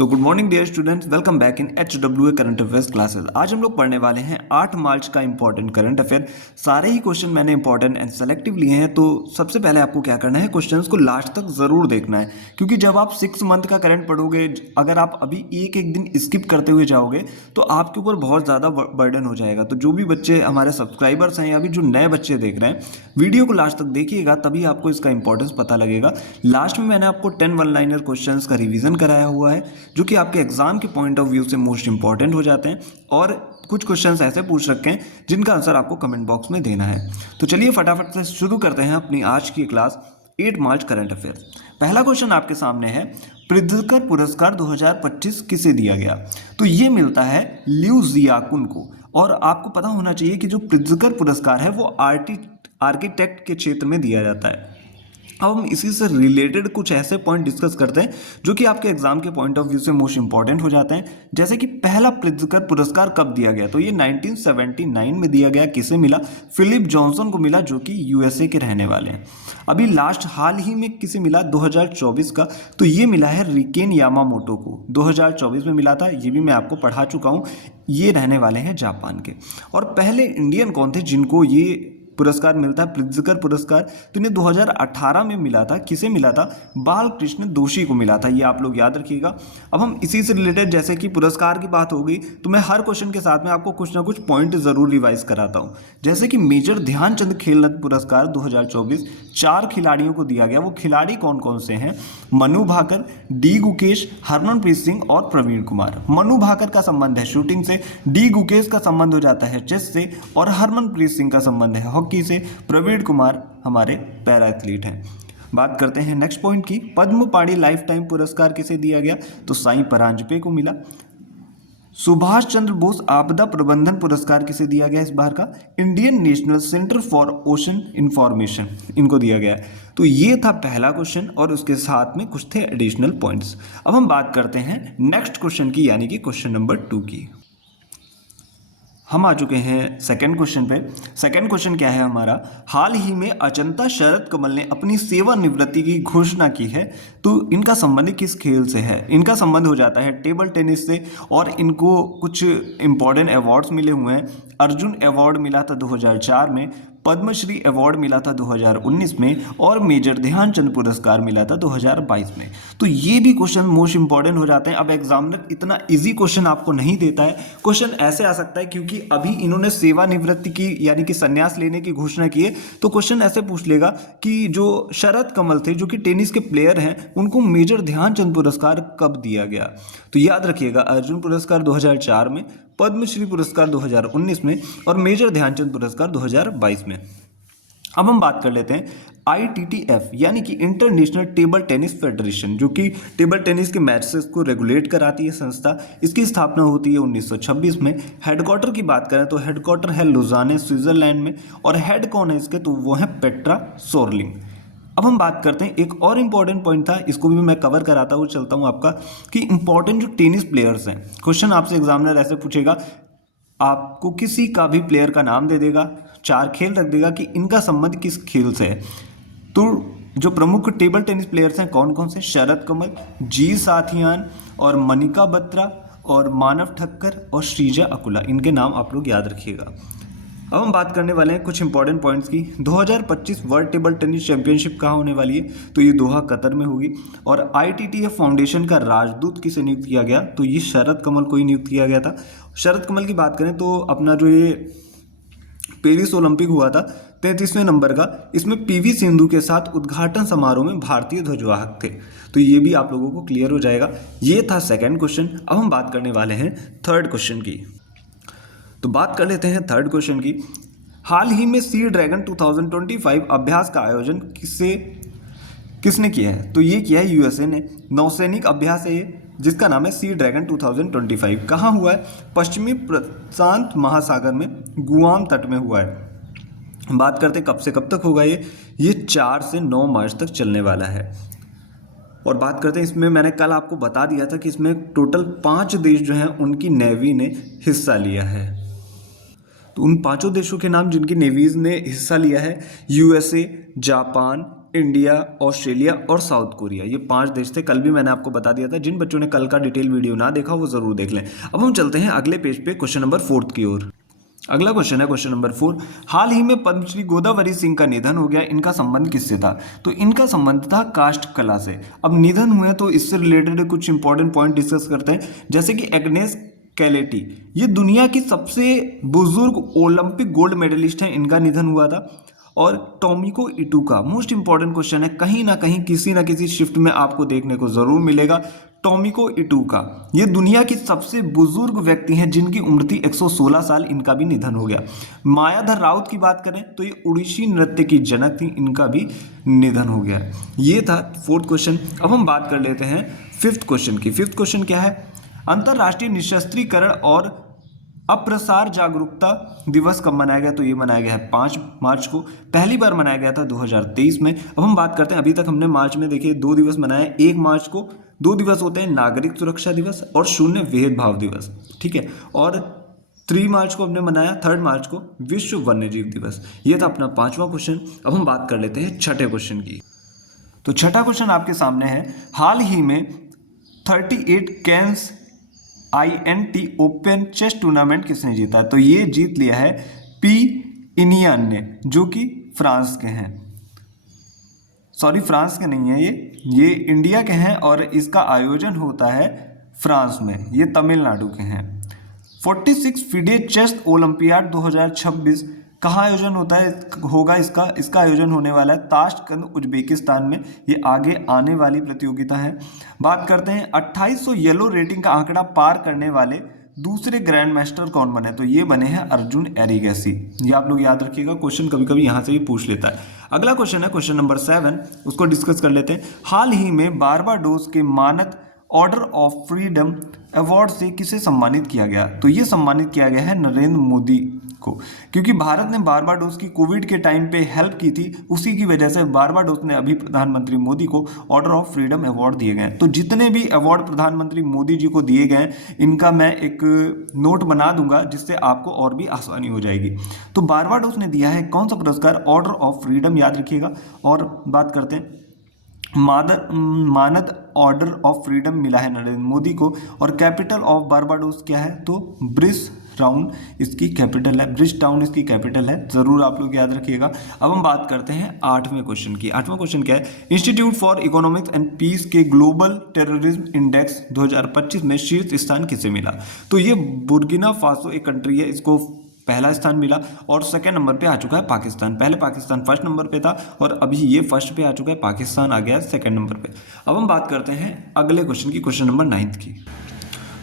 So good morning dear students, welcome back in HWA current affairs classes. आज हम लोग पढ़ने वाले हैं 8 मार्च का इंपॉर्टेंट करंट अफेयर। सारे ही क्वेश्चन मैंने इंपॉर्टेंट एंड सेलेक्टिव लिए हैं। तो सबसे पहले आपको क्या करना है, क्वेश्चंस को लास्ट तक ज़रूर देखना है, क्योंकि जब आप 6 मंथ का करंट पढ़ोगे, अगर आप अभी एक एक दिन स्किप करते हुए जाओगे तो आपके ऊपर बहुत ज़्यादा बर्डन हो जाएगा। तो जो भी बच्चे हमारे सब्सक्राइबर्स हैं या अभी जो नए बच्चे देख रहे हैं, वीडियो को लास्ट तक देखिएगा, तभी आपको इसका इंपॉर्टेंस पता लगेगा। लास्ट में मैंने आपको 10 वन लाइनर क्वेश्चंस का रिवीजन कराया हुआ है, जो कि आपके एग्जाम के पॉइंट ऑफ व्यू से मोस्ट इंपॉर्टेंट हो जाते हैं। और कुछ क्वेश्चंस ऐसे पूछ रखे हैं जिनका आंसर आपको कमेंट बॉक्स में देना है। तो चलिए फटाफट से शुरू करते हैं अपनी आज की क्लास 8 मार्च करंट अफेयर्स। पहला क्वेश्चन आपके सामने है, प्रित्जकर पुरस्कार 2025 किसे दिया गया? तो ये मिलता है लियू जियाकुन को। और आपको पता होना चाहिए कि जो प्रित्जकर पुरस्कार है वो आर्किटेक्ट के क्षेत्र में दिया जाता है। अब हम इसी से रिलेटेड कुछ ऐसे पॉइंट डिस्कस करते हैं जो कि आपके एग्जाम के पॉइंट ऑफ व्यू से मोस्ट इंपॉर्टेंट हो जाते हैं। जैसे कि पहला प्रित्जकर पुरस्कार कब दिया गया? तो ये 1979 में दिया गया। किसे मिला? फिलिप जॉनसन को मिला, जो कि यूएसए के रहने वाले हैं। अभी लास्ट हाल ही में किसे मिला 2024 का? तो ये मिला है रिकेन यामामोटो को। 2024 में मिला था, ये भी मैं आपको पढ़ा चुका हूँ। ये रहने वाले हैं जापान के। और पहले इंडियन कौन थे जिनको ये पुरस्कार मिलता है, प्रित्जकर पुरस्कार? तो इन्हें 2018 में मिला था। किसे मिला था? बालकृष्ण दोषी को मिला था। ये आप लोग याद रखिएगा। अब हम इसी से रिलेटेड, जैसे कि पुरस्कार की बात हो गई, तो मैं हर क्वेश्चन के साथ में आपको कुछ ना कुछ पॉइंट जरूर रिवाइज कराता हूँ। जैसे कि मेजर ध्यानचंद खेल रत्न पुरस्कार 2024 4 खिलाड़ियों को दिया गया। वो खिलाड़ी कौन कौन से हैं? मनु भाकर, डी गुकेश, हरमनप्रीत सिंह और प्रवीण कुमार। मनु भाकर का संबंध है शूटिंग से, डी गुकेश का संबंध हो जाता है चेस से, और हरमनप्रीत सिंह का संबंध है हॉकी से। प्रवीण कुमार हमारे पैरा एथलीट हैं। बात करते हैं नेक्स्ट पॉइंट की। पद्म पाणि लाइफ टाइम पुरस्कार किसे दिया गया? तो साईं परांजपे को मिला। सुभाष चंद्र बोस आपदा प्रबंधन पुरस्कार किसे दिया गया इस बार का? Indian national centre for ocean information, इनको दिया गया है। तो ये था पहला क्वेश्चन, और उसके साथ में कुछ थे एडिशनल पॉइंट्स। अब हम बात करते हैं नेक्स्ट क्वेश्चन की, यानी कि क्वेश्चन नंबर 2 की। हम आ चुके हैं सेकंड क्वेश्चन पे। सेकंड क्वेश्चन क्या है हमारा? हाल ही में अजंता शरद कमल ने अपनी सेवानिवृत्ति की घोषणा की है। तो इनका संबंध किस खेल से है? इनका संबंध हो जाता है टेबल टेनिस से, और इनको कुछ इंपॉर्टेंट अवार्ड्स मिले हुए हैं। अर्जुन अवार्ड मिला था 2004 में, पद्मश्री अवार्ड मिला था 2019 में, और मेजर ध्यानचंद पुरस्कार मिला था 2022 में। तो ये भी क्वेश्चन मोस्ट इंपॉर्टेंट हो जाते हैं। अब एग्जामिनर इतना इजी क्वेश्चन आपको नहीं देता है। क्वेश्चन ऐसे आ सकता है, क्योंकि अभी इन्होंने सेवानिवृत्ति की यानी कि संन्यास लेने की घोषणा की है। तो क्वेश्चन ऐसे पूछ लेगा कि जो शरद कमल थे, जो कि टेनिस के प्लेयर हैं, उनको मेजर ध्यानचंद पुरस्कार कब दिया गया? तो याद रखिएगा, अर्जुन पुरस्कार 2004 में, पद्मश्री पुरस्कार 2019 में, और मेजर ध्यानचंद पुरस्कार 2022 में। अब हम बात कर लेते हैं ITTF यानी कि इंटरनेशनल टेबल टेनिस फेडरेशन, जो कि टेबल टेनिस के मैचेस को रेगुलेट कराती है संस्था। इसकी स्थापना होती है 1926 में। हेडक्वार्टर की बात करें तो हेडक्वार्टर है लुजाने, स्विट्जरलैंड में, और हेड कौन है इसके? तो वो है पेट्रा सोरलिंग। अब हम बात करते हैं, एक और इंपॉर्टेंट पॉइंट था, इसको भी मैं कवर कराता हुआ चलता हूँ आपका, कि इंपॉर्टेंट जो टेनिस प्लेयर्स हैं, क्वेश्चन आपसे एग्जामिनर ऐसे पूछेगा, आपको किसी का भी प्लेयर का नाम दे देगा, 4 खेल रख देगा कि इनका संबंध किस खेल से है। तो जो प्रमुख टेबल टेनिस प्लेयर्स हैं कौन कौन से? शरद कमल, जी साथियान, और मनिका बत्रा, और मानव ठक्कर, और श्रीजा अकुला। इनके नाम आप लोग याद रखिएगा। अब हम बात करने वाले हैं कुछ इंपॉर्टेंट पॉइंट्स की। 2025 वर्ल्ड टेबल टेनिस चैंपियनशिप कहाँ होने वाली है? तो ये दोहा कतर में होगी। और ITTF फाउंडेशन का राजदूत किसे नियुक्त किया गया? तो ये शरद कमल को ही नियुक्त किया गया था। शरद कमल की बात करें तो अपना जो ये पेरिस ओलंपिक हुआ था 33वें नंबर का, इसमें PV सिंधु के साथ उद्घाटन समारोह में भारतीय ध्वजवाहक थे। तो ये भी आप लोगों को क्लियर हो जाएगा। ये था सेकंड क्वेश्चन। अब हम बात करने वाले हैं थर्ड क्वेश्चन की। तो बात कर लेते हैं थर्ड क्वेश्चन की। हाल ही में सी ड्रैगन 2025 अभ्यास का आयोजन किसने किया है? तो ये किया है यूएसए ने। नौसैनिक अभ्यास है ये, जिसका नाम है सी ड्रैगन 2025। कहाँ हुआ है? पश्चिमी प्रशांत महासागर में, गुआम तट में हुआ है। बात करते हैं कब से कब तक होगा ये 4 से 9 मार्च तक चलने वाला है। और बात करते हैं, इसमें मैंने कल आपको बता दिया था कि इसमें टोटल 5 देश जो हैं उनकी नेवी ने हिस्सा लिया है। तो उन 5 देशों के नाम जिनकी नेवीज ने हिस्सा लिया है, यूएसए, जापान, इंडिया, ऑस्ट्रेलिया और साउथ कोरिया, ये 5 देश थे। कल भी मैंने आपको बता दिया था। जिन बच्चों ने कल का डिटेल वीडियो ना देखा वो जरूर देख लें। अब हम चलते हैं अगले पेज पे क्वेश्चन नंबर 4 की ओर। अगला क्वेश्चन है क्वेश्चन नंबर 4। हाल ही में पद्मश्री गोदावरी सिंह का निधन हो गया, इनका संबंध किससे था? तो इनका संबंध था काष्ठ कला से। अब निधन हुए तो इससे रिलेटेड कुछ इंपॉर्टेंट पॉइंट डिस्कस करते हैं, जैसे कि एग्नेस कैलेटी, ये दुनिया की सबसे बुजुर्ग ओलंपिक गोल्ड मेडलिस्ट हैं, इनका निधन हुआ था। और टोमिको इटूका, मोस्ट इंपॉर्टेंट क्वेश्चन है, कहीं ना कहीं किसी ना किसी शिफ्ट में आपको देखने को जरूर मिलेगा। टोमिको इटूका ये दुनिया की सबसे बुजुर्ग व्यक्ति हैं जिनकी उम्र थी 116 साल, इनका भी निधन हो गया। मायाधर राउत की बात करें तो ये उड़ीसी नृत्य की जनक थी, इनका भी निधन हो गया। ये था 4th क्वेश्चन। अब हम बात कर लेते हैं 5th क्वेश्चन की। 5th क्वेश्चन क्या है? अंतर्राष्ट्रीय निशस्त्रीकरण और अप्रसार जागरूकता दिवस कब मनाया गया? तो ये मनाया गया है 5 मार्च को। पहली बार मनाया गया था 2023 में। अब हम बात करते हैं, अभी तक हमने मार्च में देखिए 2 दिवस मनाए। 1 मार्च को 2 दिवस होते हैं, नागरिक सुरक्षा दिवस और शून्य भेदभाव दिवस, ठीक है। और 3 मार्च को हमने मनाया, 3 मार्च को विश्व वन्यजीव दिवस। ये था अपना 5वां क्वेश्चन। अब हम बात कर लेते हैं 6ठे क्वेश्चन की। तो 6ठा क्वेश्चन आपके सामने है, हाल ही में 38 Cannes INT open chess tournament किसने जीता? तो ये जीत लिया है पी इनियन ने, जो कि फ्रांस के हैं। सॉरी, फ्रांस के नहीं है, ये इंडिया के हैं और इसका आयोजन होता है फ्रांस में, ये तमिलनाडु के हैं। 46 फिडे चेस ओलंपियाड 2026 कहाँ आयोजन होता है होगा? इसका आयोजन होने वाला है ताशकंद, उज्बेकिस्तान में। ये आगे आने वाली प्रतियोगिता है। बात करते हैं 2800 येलो रेटिंग का आंकड़ा पार करने वाले दूसरे ग्रैंड मास्टर कौन बने? तो ये बने हैं अर्जुन एरिगेसी। ये आप लोग याद रखिएगा, क्वेश्चन कभी कभी यहाँ से भी पूछ लेता है। अगला क्वेश्चन है क्वेश्चन नंबर 7, उसको डिस्कस कर लेते हैं। हाल ही में बारबाडोस के मानद ऑर्डर ऑफ फ्रीडम अवार्ड से किसे सम्मानित किया गया? तो ये सम्मानित किया गया है नरेंद्र मोदी को, क्योंकि भारत ने बारबाडोस की कोविड के टाइम पे हेल्प की थी, उसी की वजह से बारबाडोस ने अभी प्रधानमंत्री मोदी को ऑर्डर ऑफ फ्रीडम अवार्ड दिए गए। तो जितने भी अवार्ड प्रधानमंत्री मोदी जी को दिए गए इनका मैं एक नोट बना दूंगा, जिससे आपको और भी आसानी हो जाएगी। तो बारबाडोस ने दिया है कौन सा पुरस्कार? ऑर्डर ऑफ फ्रीडम, याद रखिएगा। और बात करते हैं मानद ऑर्डर ऑफ फ्रीडम मिला है नरेंद्र मोदी को। और कैपिटल ऑफ बारबाडोस क्या है? तो ब्रिज टाउन इसकी कैपिटल है, ब्रिज टाउन इसकी कैपिटल है, जरूर आप लोग याद रखिएगा। अब हम बात करते हैं 8वें क्वेश्चन की। 8वां क्वेश्चन क्या है? Institute for economics and peace के ग्लोबल टेररिज्म इंडेक्स 2025 में शीर्ष स्थान किसे मिला? तो ये बुर्किना फासो एक कंट्री है, इसको पहला स्थान मिला। और सेकंड नंबर पे आ चुका है पाकिस्तान। पहले पाकिस्तान फर्स्ट नंबर पे था और अभी ये फर्स्ट पे आ चुका है, पाकिस्तान आ गया है सेकंड नंबर पे। अब हम बात करते हैं अगले क्वेश्चन की, क्वेश्चन नंबर 9 की।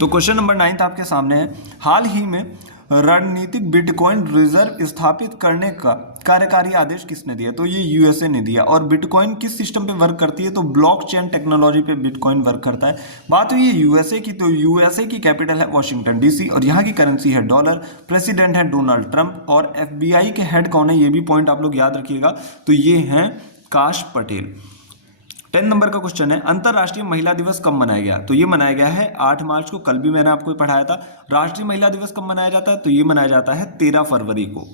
तो क्वेश्चन नंबर 9 आपके सामने है, हाल ही में रणनीतिक बिटकॉइन रिजर्व स्थापित करने का कार्यकारी आदेश किसने दिया? तो ये यूएसए ने दिया। और बिटकॉइन किस सिस्टम पे वर्क करती है? तो ब्लॉकचेन टेक्नोलॉजी पे बिटकॉइन वर्क करता है। बात हुई है यूएसए की, तो यूएसए की कैपिटल है वॉशिंगटन डीसी और यहाँ की करेंसी है डॉलर। प्रेसिडेंट है डोनाल्ड ट्रंप और एफबीआई के हेड कौन है? ये भी पॉइंट आप लोग याद रखिएगा। तो ये हैं काश पटेल। 10 नंबर का क्वेश्चन है, अंतर्राष्ट्रीय महिला दिवस कब मनाया गया? तो ये मनाया गया है 8 मार्च को। कल भी मैंने आपको पढ़ाया था। राष्ट्रीय महिला दिवस कब मनाया जाता है? तो ये मनाया जाता है 13 फरवरी को।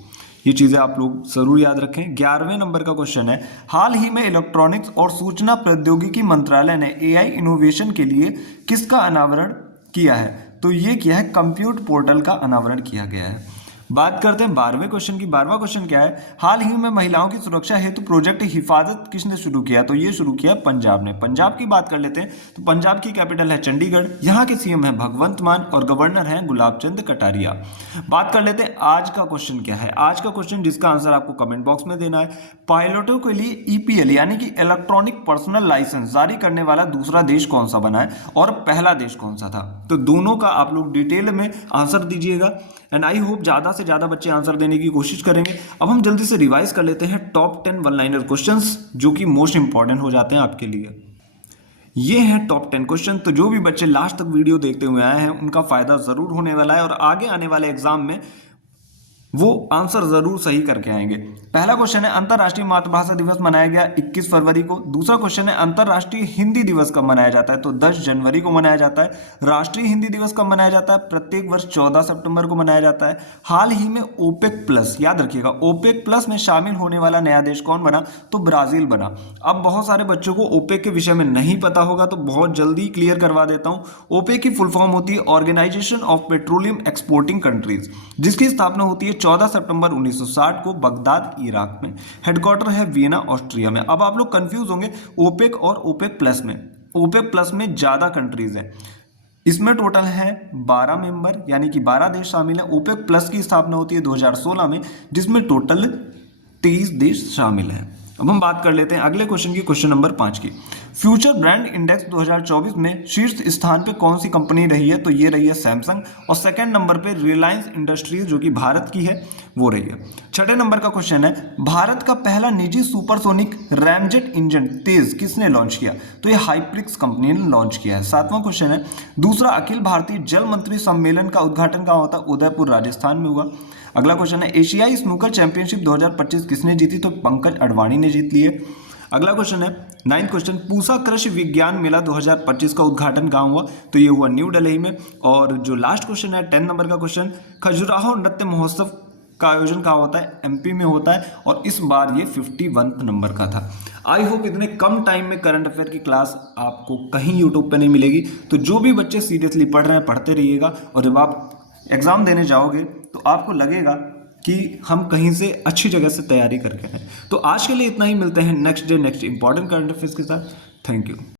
ये चीजें आप लोग जरूर याद रखें। 11वें नंबर का क्वेश्चन है, हाल ही में इलेक्ट्रॉनिक्स और सूचना प्रौद्योगिकी मंत्रालय ने एआई इनोवेशन के लिए किसका अनावरण किया है? तो ये किया है कंप्यूट पोर्टल का अनावरण किया गया है। बात करते हैं 12वें क्वेश्चन की। 12वां क्वेश्चन क्या है? हाल ही में महिलाओं की सुरक्षा हेतु प्रोजेक्ट हिफाजत किसने शुरू किया? तो ये शुरू किया पंजाब ने। पंजाब की बात कर लेते हैं, तो पंजाब की कैपिटल है चंडीगढ़। यहाँ के सीएम है भगवंत मान और गवर्नर है गुलाब चंद कटारिया। बात कर लेते हैं आज का क्वेश्चन क्या है। आज का क्वेश्चन जिसका आंसर आपको कमेंट बॉक्स में देना है, पायलटों के लिए ईपीएल यानी कि इलेक्ट्रॉनिक पर्सनल लाइसेंस जारी करने वाला दूसरा देश कौन सा बना है और पहला देश कौन सा था? तो दोनों का आप लोग डिटेल में आंसर दीजिएगा एंड आई होप ज्यादा से ज्यादा बच्चे आंसर देने की कोशिश करेंगे। अब हम जल्दी से रिवाइज कर लेते हैं टॉप 10 वन लाइनर क्वेश्चंस जो कि मोस्ट इंपॉर्टेंट हो जाते हैं आपके लिए। ये हैं टॉप 10 क्वेश्चन। तो जो भी बच्चे लास्ट तक वीडियो देखते हुए आए हैं उनका फायदा जरूर होने वाला है और आगे आने वाले एग्जाम में वो आंसर जरूर सही करके आएंगे। पहला क्वेश्चन है अंतरराष्ट्रीय मातृभाषा दिवस मनाया गया 21 फरवरी को। दूसरा क्वेश्चन है अंतरराष्ट्रीय हिंदी दिवस कब मनाया जाता है, तो 10 जनवरी को मनाया जाता है। राष्ट्रीय हिंदी दिवस कब मनाया जाता है, प्रत्येक वर्ष 14 सितंबर को मनाया जाता है। हाल ही में ओपेक प्लस, याद रखिएगा, ओपेक प्लस में शामिल होने वाला नया देश कौन बना, तो ब्राजील बना। अब बहुत सारे बच्चों को ओपेक के विषय में नहीं पता होगा तो बहुत जल्दी क्लियर करवा देता हूं। ओपेक की फुल फॉर्म होती है organisation of petroleum exporting countries, जिसकी स्थापना होती है 14 सितंबर 1960 को बगदाद इराक में। हेडक्वार्टर है वियना ऑस्ट्रिया में। अब आप लोग कंफ्यूज होंगे ओपेक और ओपेक प्लस में। ओपेक प्लस में ज्यादा कंट्रीज है, इसमें टोटल है 12 मेंबर, यानी कि 12 देश शामिल है। ओपेक प्लस की स्थापना होती है 2016 में, जिसमें टोटल 23 देश शामिल हैं। अब हम बात कर लेते हैं अगले क्वेश्चन की, क्वेश्चन नंबर 5 की। फ्यूचर ब्रांड इंडेक्स 2024 में शीर्ष स्थान पे कौन सी कंपनी रही है, तो ये रही है सैमसंग। और सेकंड नंबर पे रिलायंस इंडस्ट्रीज जो कि भारत की है वो रही है। छठे नंबर का क्वेश्चन है भारत का पहला निजी सुपरसोनिक रैमजेट इंजन तेज किसने लॉन्च किया, तो ये हाइप्रिक्स कंपनी ने लॉन्च किया है। सातवां क्वेश्चन है दूसरा अखिल भारतीय जल मंत्री सम्मेलन का उद्घाटन कहाँ होता है, उदयपुर राजस्थान में हुआ। अगला क्वेश्चन है एशियाई स्नूकर चैंपियनशिप 2025 किसने जीती, तो पंकज अडवाणी ने जीत ली है। अगला क्वेश्चन है 9th क्वेश्चन पूसा कृषि विज्ञान मेला 2025 का उद्घाटन कहाँ हुआ, तो ये हुआ न्यू दिल्ली में। और जो लास्ट क्वेश्चन है 10 नंबर का क्वेश्चन, खजुराहो नृत्य महोत्सव का आयोजन कहाँ होता है, एमपी में होता है और इस बार ये 51 नंबर का था। आई होप इतने कम टाइम में करंट अफेयर की क्लास आपको कहीं यूट्यूब पे नहीं मिलेगी, तो जो भी बच्चे सीरियसली पढ़ रहे हैं पढ़ते रहिएगा, और जब आप एग्जाम देने जाओगे तो आपको लगेगा कि हम कहीं से अच्छी जगह से तैयारी करके आए। तो आज के लिए इतना ही, मिलते हैं next day next important current affairs के साथ। Thank you.